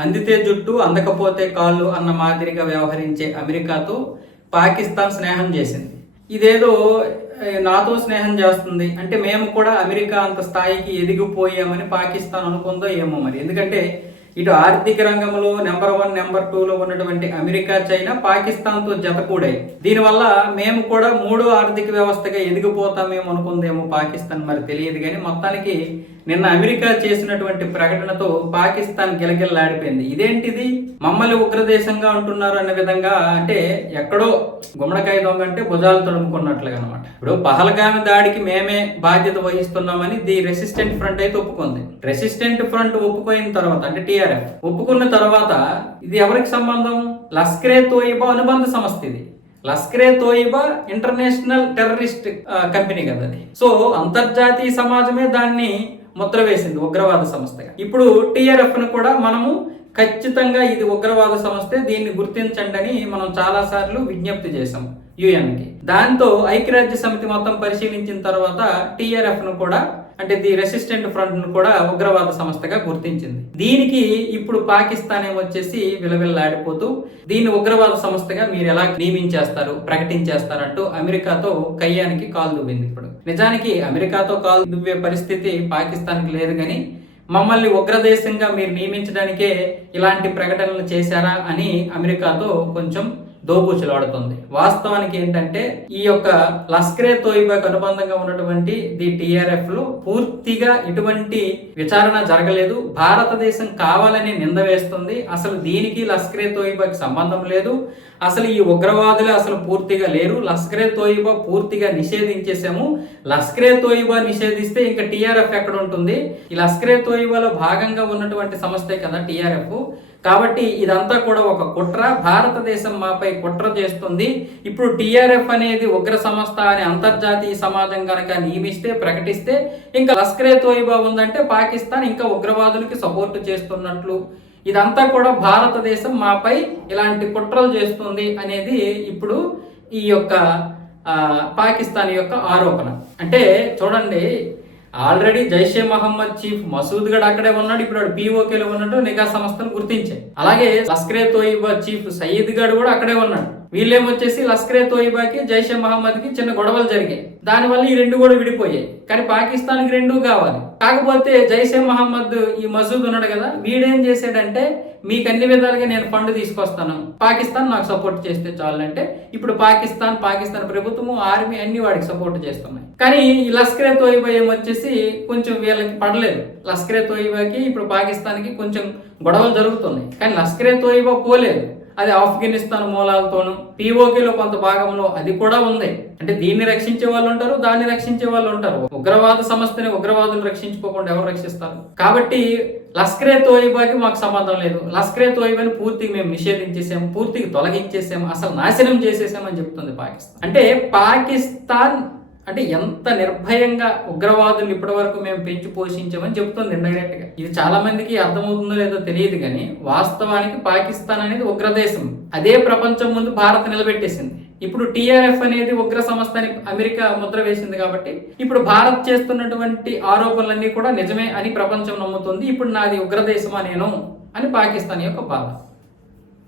అందితే జుట్టు అందకపోతే కాళ్ళు అన్న మాదిరిగా వ్యవహరించే అమెరికాతో పాకిస్తాన్ స్నేహం చేసింది. ఇదేదో నాతో స్నేహం చేస్తుంది అంటే మేము కూడా అమెరికా అంత స్థాయికి ఎదిగిపోయామని పాకిస్తాన్ అనుకుందో ఏమో మరి. ఎందుకంటే ఇటు ఆర్థిక రంగంలో నెంబర్ 1 నెంబర్ 2లో ఉన్నటువంటి అమెరికా, చైనా పాకిస్తాన్తో జతకూడాయి. దీనివల్ల మేము కూడా మూడో ఆర్థిక వ్యవస్థగా ఎదిగిపోతామేమో అనుకుందేమో పాకిస్తాన్, మరి తెలియదు. కానీ మొత్తానికి నిన్న అమెరికా చేసినటువంటి ప్రకటనతో పాకిస్తాన్ గిలగిల్లాడిపోయింది. ఇదేంటిది, మమ్మల్ని ఉగ్రదేశంగా అంటున్నారు అనే విధంగా, అంటే ఎక్కడో గుమ్మడికాయ దొంగ అంటే భుజాలు తడుముకున్నట్లుగా అనమాట. ఇప్పుడు పహల్గామి దాడికి మేమే బాధ్యత వహిస్తున్నామని ది రెసిస్టెంట్ ఫ్రంట్ అయితే ఒప్పుకుంది. రెసిస్టెంట్ ఫ్రంట్ ఒప్పుకోయిన తర్వాత, అంటే టీఆర్ఎఫ్ ఒప్పుకున్న తర్వాత, ఇది ఎవరికి సంబంధం? లష్కరే తోయిబా అనుబంధ సంస్థ. ఇది Lashkar-e Taiba international terrorist company కదా అది. సో అంతర్జాతీయ సమాజమే దాన్ని ముద్ర వేసింది ఉగ్రవాద సంస్థగా. ఇప్పుడు టీఆర్ఎఫ్ ను కూడా మనము ఖచ్చితంగా ఇది ఉగ్రవాద సంస్థే, దీన్ని గుర్తించండి అని మనం చాలా సార్లు విజ్ఞప్తి చేశాం యుఎన్కి. దాంతో ఐక్యరాజ్య సమితి మొత్తం పరిశీలించిన తర్వాత టీఆర్ఎఫ్ ను కూడా, అంటే ది రెసిస్టెంట్ ఫ్రంట్ ను కూడా ఉగ్రవాద సంస్థగా గుర్తించింది. దీనికి ఇప్పుడు పాకిస్తాన్ ఏమొచ్చేసి విలవిల్లాడిపోతూ దీన్ని ఉగ్రవాద సంస్థగా మీరు ఎలా నియమించేస్తారు, ప్రకటించేస్తారంటూ అమెరికాతో కయ్యానికి కాలు దువ్వింది. ఇప్పుడు నిజానికి అమెరికాతో కాలు దువ్వే పరిస్థితి పాకిస్తాన్కి లేదు, కానీ మమ్మల్ని ఉగ్రదేశంగా మీరు నియమించడానికే ఇలాంటి ప్రకటనలు చేశారా అని అమెరికాతో కొంచెం దోబూచులాడుతుంది. వాస్తవానికి ఏంటంటే ఈ యొక్క లష్కరే తోయిబాకు అనుబంధంగా ఉన్నటువంటి ది టీఆర్ఎఫ్ లో పూర్తిగా ఎటువంటి విచారణ జరగలేదు. భారతదేశం కావాలని నింద వేస్తుంది. అసలు దీనికి లష్కరే తోయిబాకి సంబంధం లేదు. అసలు ఈ ఉగ్రవాదులే అసలు పూర్తిగా లేరు. లష్కరే తోయిబా పూర్తిగా నిషేధించేసాము. లష్కరే తోయిబా నిషేధిస్తే ఇంకా టీఆర్ఎఫ్ ఎక్కడ ఉంటుంది? ఈ లష్కరే తోయిబాలో భాగంగా ఉన్నటువంటి సంస్థే కదా టీఆర్ఎఫ్. కాబట్టి ఇదంతా కూడా ఒక కుట్ర. భారతదేశం మాపై కుట్ర చేస్తుంది. ఇప్పుడు టీఆర్ఎఫ్ అనేది ఉగ్ర సంస్థ అని అంతర్జాతీయ సమాజం కనుక నియమిస్తే, ప్రకటిస్తే, ఇంకా లష్కరే తోయిబా ఉందంటే పాకిస్తాన్ ఇంకా ఉగ్రవాదులకి సపోర్ట్ చేస్తున్నట్లు. ఇదంతా కూడా భారతదేశం మాపై ఇలాంటి కుట్రలు చేస్తుంది అనేది ఇప్పుడు ఈ యొక్క పాకిస్తాన్ యొక్క ఆరోపణ. అంటే చూడండి, ఆల్రెడీ జైషే మహమ్మద్ చీఫ్ మసూద్ గడ్ అక్కడే ఉన్నాడు. ఇప్పుడు పిఓకేలో ఉన్నట్టు నిఘా సంస్థను గుర్తించాయి. అలాగే లష్కరే తోయిబా చీఫ్ సయీద్ గడ్ కూడా అక్కడే ఉన్నాడు. వీళ్ళేమొచ్చేసి లష్కరే తోయిబాకి జైషే మహమ్మద్ కి చిన్న గొడవలు జరిగాయి. దానివల్ల ఈ రెండు కూడా విడిపోయాయి. కానీ పాకిస్తాన్కి రెండు కావాలి. కాకపోతే జైషే మహమ్మద్ ఈ మసూద్ ఉన్నాడు కదా, వీడేం చేశాడంటే మీకు అన్ని విధాలుగా నేను ఫండ్ తీసుకొస్తాను, పాకిస్తాన్ నాకు సపోర్ట్ చేస్తే చాలంటే ఇప్పుడు పాకిస్తాన్ ప్రభుత్వము, ఆర్మీ అన్ని వాడికి సపోర్ట్ చేస్తున్నాయి. కానీ ఈ లష్కరే తోయిబా ఏమొచ్చేసి కొంచెం వీళ్ళకి పడలేదు. లష్కరే తోయిబాకి ఇప్పుడు పాకిస్తాన్కి కొంచెం గొడవలు జరుగుతున్నాయి. కానీ లష్కరే తోయిబా పోలేదు. అది ఆఫ్ఘనిస్తాన్ మూలాలతోనూ, పిఓకేలో కొంత భాగంలో అది కూడా ఉంది. అంటే దీన్ని రక్షించే వాళ్ళు ఉంటారు, దాన్ని రక్షించే వాళ్ళు ఉంటారు. ఉగ్రవాద సంస్థని ఉగ్రవాదులు రక్షించుకోకుండా ఎవరు రక్షిస్తారు? కాబట్టి లష్కరే తోయిబాకి మాకు సంబంధం లేదు. లష్కరే తోయిబాని పూర్తిగా మేము నిషేధించేసాం, పూర్తిగా తొలగించేసాం, అసలు నాశనం చేసేసామని చెప్తుంది పాకిస్తాన్. అంటే పాకిస్తాన్ అంటే ఎంత నిర్భయంగా ఉగ్రవాదులు ఇప్పటి వరకు మేము పెంచి పోషించామని చెప్తుంది ఇండైరెక్ట్ గా. ఇది చాలా మందికి అర్థమవుతుందో లేదో తెలియదు, కానీ వాస్తవానికి పాకిస్తాన్ అనేది ఉగ్రదేశం. అదే ప్రపంచం ముందు భారత్ నిలబెట్టేసింది. ఇప్పుడు టీఆర్ఎఫ్ అనేది ఉగ్ర సంస్థ అని అమెరికా ముద్ర వేసింది. కాబట్టి ఇప్పుడు భారత్ చేస్తున్నటువంటి ఆరోపణలన్నీ కూడా నిజమే అని ప్రపంచం నమ్ముతుంది. ఇప్పుడు నాది ఉగ్రదేశమా నేను అని పాకిస్తాన్ యొక్క బాధ.